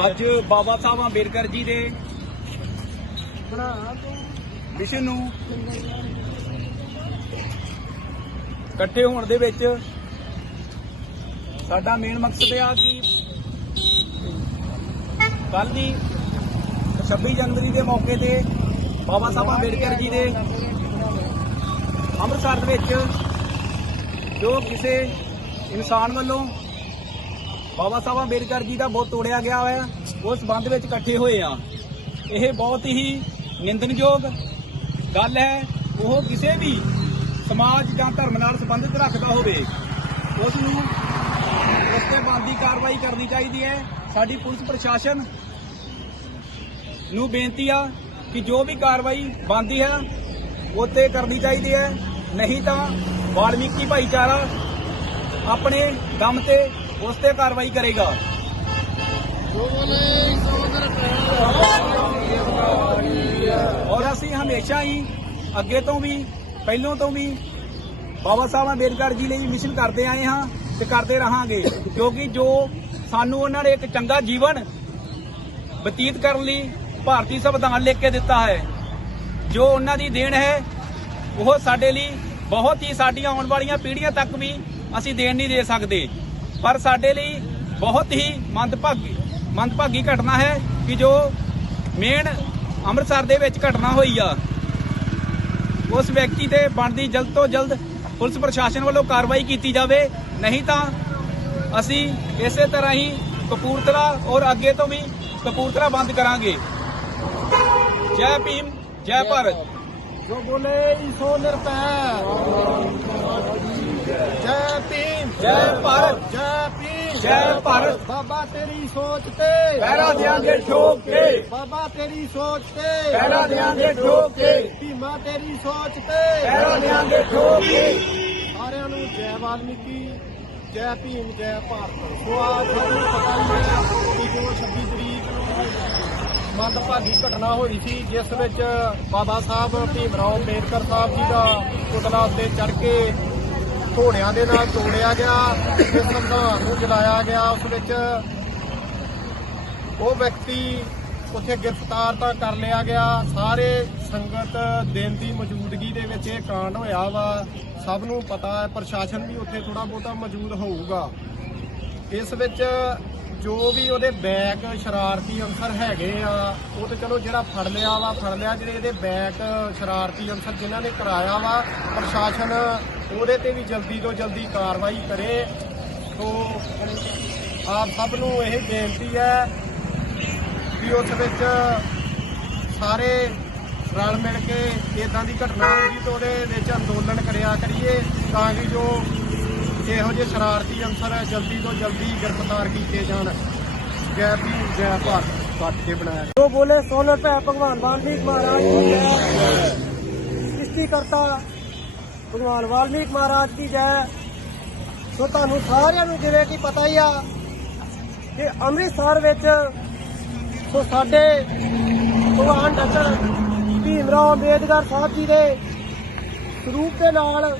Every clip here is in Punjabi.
ਅੱਜ ਬਾਬਾ ਸਾਹਿਬ ਅੰਬੇਡਕਰ ਜੀ ਦੇ ਮਿਸ਼ਨ ਨੂੰ ਇਕੱਠੇ ਹੋਣ ਦੇ ਵਿੱਚ ਸਾਡਾ ਮੇਨ ਮਕਸਦ ਇਹ ਆ ਕਿ ਕੱਲ ਦੀ 26 ਜਨਵਰੀ ਦੇ ਮੌਕੇ ਤੇ ਬਾਬਾ ਸਾਹਿਬ ਅੰਬੇਡਕਰ ਜੀ ਦੇ ਅੰਮ੍ਰਿਤਸਰ ਦੇ ਵਿੱਚ ਜੋ ਕਿਸੇ ਇਨਸਾਨ ਵੱਲੋਂ ਬਾਬਾ ਸਾਹਿਬ ਅੰਬੇਦਕਰ ਜੀ ਦਾ ਬਹੁਤ ਤੋੜਿਆ ਗਿਆ ਹੋਇਆ, ਉਸ ਸੰਬੰਧ ਵਿੱਚ ਇਕੱਠੇ ਹੋਏ ਆ। ਇਹ ਬਹੁਤ ਹੀ ਨਿੰਦਨਯੋਗ ਗੱਲ ਹੈ। ਉਹ ਕਿਸੇ ਵੀ ਸਮਾਜ ਜਾਂ ਧਰਮ ਨਾਲ ਸੰਬੰਧਿਤ ਰੱਖਦਾ ਹੋਵੇ ਉਸ ਨੂੰ ਉਸ ਤੇ ਬਣਦੀ ਕਾਰਵਾਈ ਕਰਨੀ ਚਾਹੀਦੀ ਹੈ। ਸਾਡੀ ਪੁਲਿਸ ਪ੍ਰਸ਼ਾਸਨ ਨੂੰ ਬੇਨਤੀ ਆ ਕਿ ਜੋ ਵੀ ਕਾਰਵਾਈ ਬਣਦੀ ਹੈ, ਉਹ ਤੇ ਕਰਨੀ ਚਾਹੀਦੀ ਹੈ। ਨਹੀਂ ਤਾਂ ਵਾਲਮੀਕੀ ਭਾਈਚਾਰਾ ਆਪਣੇ ਦਮ ਤੇ ਉਸ ਤੇ ਕਾਰਵਾਈ ਕਰੇਗਾ। ਔਰ ਅਸੀਂ ਹਮੇਸ਼ਾ ਹੀ ਅੱਗੇ ਤੋਂ ਵੀ, ਪਹਿਲੋਂ ਤੋਂ ਵੀ ਬਾਬਾ ਸਾਹਿਬ ਅੰਬੇਦਕਰ ਜੀ ਲਈ ਮਿਸ਼ਨ ਕਰਦੇ ਆਏ ਹਾਂ ਤੇ ਕਰਦੇ ਰਹਾਂਗੇ, ਕਿਉਂਕਿ ਜੋ ਸਾਨੂੰ ਉਹਨਾਂ ਨੇ ਇੱਕ ਚੰਗਾ ਜੀਵਨ ਬਤੀਤ ਕਰਨ ਲਈ ਭਾਰਤੀ ਸੰਵਿਧਾਨ ਲਿਖ ਕੇ ਦਿੱਤਾ ਹੈ, ਜੋ ਉਹਨਾਂ ਦੀ ਦੇਣ ਹੈ ਉਹ ਸਾਡੇ ਲਈ ਬਹੁਤ ਹੀ ਸਾਡੀਆਂ ਆਉਣ ਵਾਲੀਆਂ ਪੀੜ੍ਹੀਆਂ ਤੱਕ ਵੀ ਅਸੀਂ ਦੇਣ ਨਹੀਂ ਦੇ ਸਕਦੇ। ਪਰ ਸਾਡੇ ਲਈ ਬਹੁਤ ਹੀ ਮੰਦਭਾਗੀ ਮੰਦਭਾਗੀ ਘਟਨਾ ਹੈ ਕਿ ਜੋ ਮੇਨ ਅੰਮ੍ਰਿਤਸਰ ਦੇ ਵਿੱਚ ਘਟਨਾ ਹੋਈ ਆ। ਉਸ ਵਿਅਕਤੀ ਤੇ ਬਣਦੀ ਜਲਦ ਤੋਂ ਜਲਦ ਪੁਲਿਸ ਪ੍ਰਸ਼ਾਸਨ ਵੱਲੋਂ ਕਾਰਵਾਈ ਕੀਤੀ ਜਾਵੇ। ਨਹੀਂ ਤਾਂ ਅਸੀਂ ਇਸੇ ਤਰ੍ਹਾਂ ਹੀ ਕਪੂਰਥਲਾ ਔਰ ਅੱਗੇ ਤੋਂ ਵੀ ਕਪੂਰਥਲਾ ਬੰਦ ਕਰਾਂਗੇ। ਜੈ ਭੀਮ, ਜੈ ਭਾਰਤ। ਜੋ ਬੋਲੇ ਸੋ ਨਿਰਪੈ ਜੈ ਭੀਮ ਜੈ ਭਾਰਤ ਜੈ ਭੀਮ। ਜੈ ਭਾਰਤ। ਬਾਬਾ ਤੇਰੀ ਸੋਚ ਤੇ। ਪਹਿਰਾ ਦਿਆਂਗੇ ਠੋਕ ਕੇ। ਬਾਬਾ ਤੇਰੀ ਸੋਚ ਤੇ। ਪਹਿਰਾ ਦਿਆਂਗੇ ਠੋਕ ਕੇ। ਭੀਮਾ ਤੇਰੀ ਸੋਚ ਤੇ। ਪਹਿਰਾ ਦਿਆਂਗੇ ਠੋਕ ਕੇ। ਸਾਰਿਆਂ ਨੂੰ ਜੈ ਵਾਲਮੀਕੀ ਜੈ ਭੀਮ ਜੈ ਭਾਰਤ। ਸੋ ਅੱਜ ਸਾਨੂੰ ਪਤਾ ਹੀ। ਹੈ ਕਿ ਜੋ 26 ਤਰੀਕ ਨੂੰ ਮੰਦਭਾਗੀ ਘਟਨਾ ਹੋਈ ਸੀ, ਜਿਸ ਵਿੱਚ ਬਾਬਾ ਸਾਹਿਬ ਭੀਮ ਰਾਓ ਅੰਬੇਡਕਰ ਸਾਹਿਬ ਜੀ ਦਾ ਪੁਤਲਾ ਉੱਤੇ ਚੜ ਕੇ ਘੋੜਿਆਂ ਦੇ ਨਾਲ ਤੋੜਿਆ ਗਿਆ ਤੇ ਸੰਵਿਧਾਨ ਨੂੰ ਜਲਾਇਆ ਗਿਆ। ਉਸ ਵਿੱਚ ਉਹ ਵਿਅਕਤੀ ਉੱਥੇ ਗ੍ਰਿਫਤਾਰ ਤਾਂ ਕਰ ਲਿਆ ਗਿਆ। ਸਾਰੇ ਸੰਗਤ ਦਿਨ ਦੀ ਮੌਜੂਦਗੀ ਦੇ ਵਿੱਚ ਇਹ ਕਾਂਡ ਹੋਇਆ ਵਾ। ਸਭ ਨੂੰ ਪਤਾ ਹੈ, ਪ੍ਰਸ਼ਾਸਨ ਵੀ ਉੱਥੇ ਥੋੜਾ ਬਹੁਤਾ ਮੌਜੂਦ ਹੋਊਗਾ। ਇਸ ਵਿੱਚ ਜੋ ਵੀ ਉਹਦੇ ਬੈਕ ਸ਼ਰਾਰਤੀ ਅਨਸਰ ਹੈਗੇ ਆ, ਉਹ ਤੇ ਚਲੋ ਜਿਹੜਾ ਫੜ ਲਿਆ ਵਾ, ਫੜ ਲਿਆ, ਜਿਹੜੇ ਇਹਦੇ ਬੈਕ ਸ਼ਰਾਰਤੀ ਅਨਸਰ ਜਿਨ੍ਹਾਂ ਨੇ ਕਰਾਇਆ ਵਾ, ਪ੍ਰਸ਼ਾਸਨ ਉਹਦੇ ਤੇ ਵੀ ਜਲਦੀ ਤੋਂ ਜਲਦੀ ਕਾਰਵਾਈ ਕਰੇ। ਸੋ, ਆਪ ਸਭ ਨੂੰ ਇਹ ਬੇਨਤੀ ਹੈ ਵੀ ਉਸ ਵਿੱਚ ਸਾਰੇ ਰਲ ਮਿਲ ਕੇ ਇਦਾਂ ਦੀ ਘਟਨਾ ਹੋਈ ਤਾਂ ਉਹਦੇ ਵਿੱਚ ਅੰਦੋਲਨ ਕਰਿਆ ਕਰੀਏ, ਤਾਂ ਕਿ ਜੋ ਇਹੋ ਜਿਹੇ ਸ਼ਰਾਰਤੀ ਅੰਸਰ ਜਲਦੀ ਤੋਂ ਜਲਦੀ ਗ੍ਰਿਫਤਾਰ ਕੀਤੇ ਜਾਣ। ਜੈ ਭੀਮ, ਜੈ ਭਾਰਤ। ਕੱਟ ਕੇ ਬਣਾਇਆ ਜੋ ਬੋਲੇ ਸੋਨਰ ਭੈ ਭਗਵਾਨ, ਵਾਲਮੀਕ ਮਹਾਰਾਜ ਕੀ ਜੈ। ਸ੍ਰਿਸ਼ਟੀ ਕਰਤਾ ਭਗਵਾਨ ਵਾਲਮੀਕ ਮਹਾਰਾਜ ਕੀ ਜੈ। ਸੋ ਤੁਹਾਨੂੰ ਸਾਰਿਆਂ ਨੂੰ ਜਿਵੇਂ ਕਿ ਪਤਾ ਹੀ ਆ ਕਿ ਅੰਮ੍ਰਿਤਸਰ ਵਿੱਚ ਸੋ ਸਾਡੇ ਭਗਵਾਨ ਡਾਕਟਰ ਭੀਮ ਰਾਓ ਅੰਬੇਦਕਰ ਸਾਹਿਬ ਜੀ ਦੇ ਸਰੂਪ ਦੇ ਨਾਲ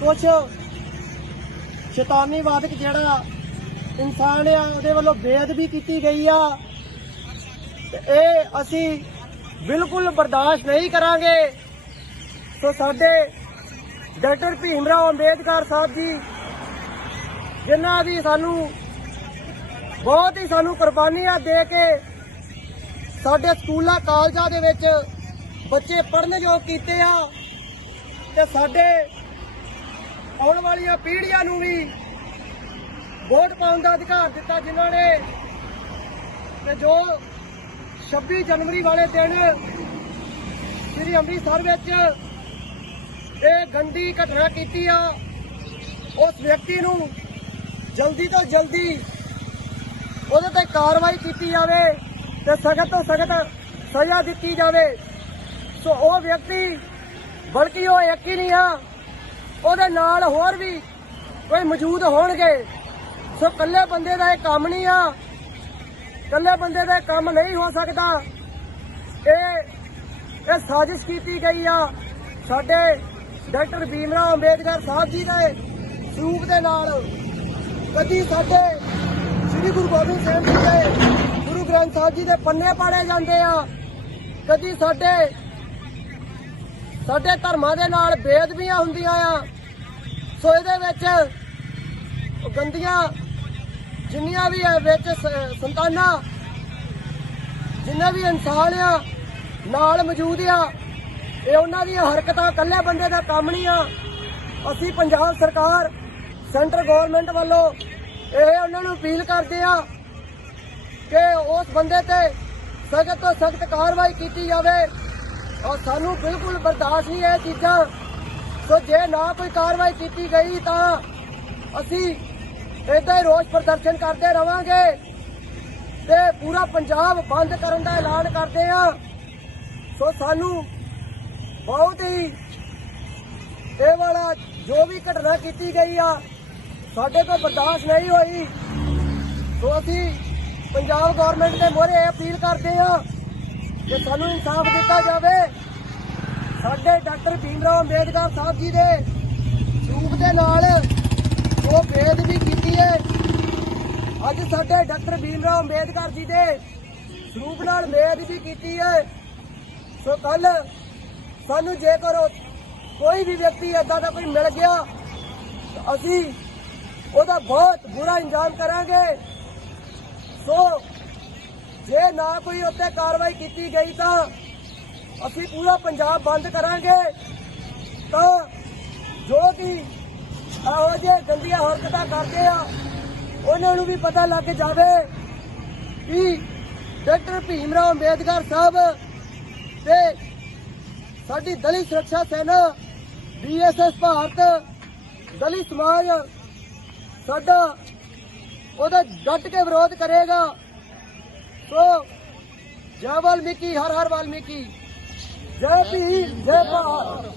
ਕੁਝ ਸ਼ੈਤਾਨੀਵਾਦਕ ਜਿਹੜਾ ਇਨਸਾਨ ਆ, ਉਹਦੇ ਵੱਲੋਂ ਬੇਅਦਬੀ ਕੀਤੀ ਗਈ ਆ। ਤੇ ਇਹ ਅਸੀਂ ਬਿਲਕੁਲ ਬਰਦਾਸ਼ਤ ਨਹੀਂ ਕਰਾਂਗੇ। ਸੋ ਸਾਡੇ ਡਾਕਟਰ ਭੀਮ ਰਾਓ ਅੰਬੇਦਕਰ ਸਾਹਿਬ ਜੀ, ਜਿਨ੍ਹਾਂ ਦੀ ਸਾਨੂੰ ਬਹੁਤ ਹੀ ਸਾਨੂੰ ਕੁਰਬਾਨੀਆਂ ਦੇ ਕੇ ਸਾਡੇ ਸਕੂਲਾਂ, ਕਾਲਜਾਂ ਦੇ ਵਿੱਚ ਬੱਚੇ ਪੜ੍ਹਨ ਯੋਗ ਕੀਤੇ ਆ। ਤੇ ਸਾਡੇ ਆਉਣ ਵਾਲੀਆਂ ਪੀੜ੍ਹੀਆਂ ਨੂੰ ਵੀ ਵੋਟ ਪਾਉਣ ਦਾ ਅਧਿਕਾਰ ਦਿੱਤਾ ਜਿਨ੍ਹਾਂ ਨੇ। ਤੇ ਜੋ 26 ਜਨਵਰੀ ਵਾਲੇ ਦਿਨ ਸ੍ਰੀ ਅੰਮ੍ਰਿਤਸਰ ਵਿੱਚ ਇਹ ਗੰਦੀ ਘਟਨਾ ਕੀਤੀ ਆ, ਉਸ ਵਿਅਕਤੀ ਨੂੰ ਜਲਦੀ ਤੋਂ ਜਲਦੀ ਉਹਦੇ ਤੇ ਕਾਰਵਾਈ ਕੀਤੀ ਜਾਵੇ ਤੇ ਸਖਤ ਤੋਂ ਸਖਤ ਸਜ਼ਾ ਦਿੱਤੀ ਜਾਵੇ। ਸੋ ਉਹ ਵਿਅਕਤੀ ਬਲਕਿ ਉਹ ਇੱਕ ਹੀ ਨਹੀਂ ਆ ਉਹਦੇ ਨਾਲ ਹੋਰ ਵੀ ਕੋਈ ਮੌਜੂਦ ਹੋਣਗੇ। ਸੋ ਇਕੱਲੇ ਬੰਦੇ ਦਾ ਇਹ ਕੰਮ ਨਹੀਂ ਆ। ਇਕੱਲੇ ਬੰਦੇ ਦਾ ਇਹ ਕੰਮ ਨਹੀਂ ਹੋ ਸਕਦਾ। ਇਹ ਇਹ ਸਾਜ਼ਿਸ਼ ਕੀਤੀ ਗਈ ਆ। ਸਾਡੇ ਡਾਕਟਰ ਭੀਮਰਾਓ ਅੰਬੇਦਕਰ ਸਾਹਿਬ ਜੀ ਦੇ ਸਰੂਪ ਦੇ ਨਾਲ ਕਦੀ ਸਾਡੇ ਸ੍ਰੀ ਗੁਰੂ ਗੋਬਿੰਦ ਸਿੰਘ ਜੀ ਦੇ ਗੁਰੂ ਗ੍ਰੰਥ ਸਾਹਿਬ ਜੀ ਦੇ ਪੰਨੇ ਪਾੜੇ ਜਾਂਦੇ ਆ। ਕਦੀ ਸਾਡੇ ਸਾਡੇ ਧਰਮਾਂ ਦੇ ਨਾਲ ਬੇਅਦਬੀਆਂ ਹੁੰਦੀਆਂ ਆ। ਸੋ ਇਹਦੇ ਵਿੱਚ ਗੰਦੀਆਂ ਜਿੰਨੀਆਂ ਵੀ ਹੈ, ਵਿੱਚ ਸ- ਸੰਤਾਨਾਂ, ਜਿੰਨੇ ਵੀ ਇਨਸਾਨ ਆ, ਨਾਲ ਮੌਜੂਦ ਆ, ਇਹ ਉਹਨਾਂ ਦੀਆਂ ਹਰਕਤਾਂ ਇਕੱਲੇ ਬੰਦੇ ਦਾ ਕੰਮ ਨਹੀਂ ਆ। ਅਸੀਂ ਪੰਜਾਬ ਸਰਕਾਰ, ਸੈਂਟਰ ਗਵਰਨਮੈਂਟ ਵੱਲੋਂ ਇਹ ਉਹਨਾਂ ਨੂੰ ਅਪੀਲ ਕਰਦੇ ਆ ਕਿ ਉਸ ਬੰਦੇ ਤੇ ਸਖਤ ਤੋਂ ਸਖਤ ਕਾਰਵਾਈ ਕੀਤੀ ਜਾਵੇ। ਔਰ ਸਾਨੂੰ ਬਿਲਕੁਲ ਬਰਦਾਸ਼ਤ ਨਹੀਂ ਇਹ ਚੀਜ਼ਾਂ। ਸੋ ਜੇ ਨਾ ਕੋਈ ਕਾਰਵਾਈ ਕੀਤੀ ਗਈ ਤਾਂ ਅਸੀਂ ਏਦਾਂ ਹੀ ਰੋਸ ਪ੍ਰਦਰਸ਼ਨ ਕਰਦੇ ਰਵਾਂਗੇ ਤੇ ਪੂਰਾ ਪੰਜਾਬ ਬੰਦ ਕਰਨ ਦਾ ਐਲਾਨ ਕਰਦੇ ਆ ਸੋ ਸਾਨੂੰ ਬਹੁਤ ਹੀ ਇਹ ਵਾਲਾ ਜੋ ਵੀ ਘਟਨਾ ਕੀਤੀ ਗਈ ਆ, ਸਾਡੇ ਤੋਂ ਬਰਦਾਸ਼ਤ ਨਹੀਂ ਹੋਈ। ਸੋ ਅਸੀਂ ਪੰਜਾਬ ਗਵਰਨਮੈਂਟ ਦੇ ਮੋਹਰੇ ਅਪੀਲ ਕਰਦੇ ਆ ਕਿ ਸਾਨੂੰ ਇਨਸਾਫ ਦਿੱਤਾ ਜਾਵੇ। ਸਾਡੇ ਡਾਕਟਰ ਭੀਮਰਾਓ ਅੰਬੇਦਕਰ ਸਾਹਿਬ ਜੀ ਦੇ ਰੂਪ ਦੇ ਨਾਲ ਜੋ ਬੇਅਦਬੀ ਕੀਤੀ ਹੈ। ਅੱਜ ਸਾਡੇ ਡਾਕਟਰ ਭੀਮਰਾਓ ਅੰਬੇਦਕਰ ਜੀ ਦੇ ਸਰੂਪ ਨਾਲ ਬੇਅਦਬੀ ਕੀਤੀ ਹੈ। ਸੋ ਕੱਲ ਸਾਨੂੰ ਜੇਕਰ ਕੋਈ ਵੀ ਵਿਅਕਤੀ ਏਦਾਂ ਦਾ ਕੋਈ ਮਿਲ ਗਿਆ ਅਸੀਂ ਉਹਦਾ ਬਹੁਤ ਬੁਰਾ ਇੰਜਾਮ ਕਰਾਂਗੇ। ਸੋ ਜੇ ਨਾ ਕੋਈ ਉੱਤੇ ਕਾਰਵਾਈ ਕੀਤੀ ਗਈ ਤਾਂ ਅਸੀਂ ਪੂਰਾ ਪੰਜਾਬ ਬੰਦ ਕਰਾਂਗੇ, ਤਾਂ ਜੋ ਕਿ ਇਹੋ ਜਿਹੇ ਗੰਦੀਆਂ ਹਰਕਤਾਂ ਕਰਦੇ ਆ, ਉਹਨਾਂ ਨੂੰ ਵੀ ਪਤਾ ਲੱਗ ਜਾਵੇ ਕਿ ਡਾਕਟਰ ਭੀਮ ਰਾਓ ਅੰਬੇਦਕਰ ਸਾਹਿਬ ਤੇ ਸਾਡੀ ਦਲਿਤ ਸੁਰੱਖਿਆ ਸੈਨਾ, ਬੀਐਸਐਸ ਭਾਰਤ, ਦਲਿਤ ਸਮਾਜ ਸਾਡਾ ਉਹਦਾ ਡਟ ਕੇ ਵਿਰੋਧ ਕਰੇਗਾ। ਸੋ ਜੈ ਵਾਲਮੀਕੀ, ਹਰ ਹਰ ਵਾਲਮੀਕੀ। ਜੈ ਭੀਮ ਜੈ ਭਾਰਤ।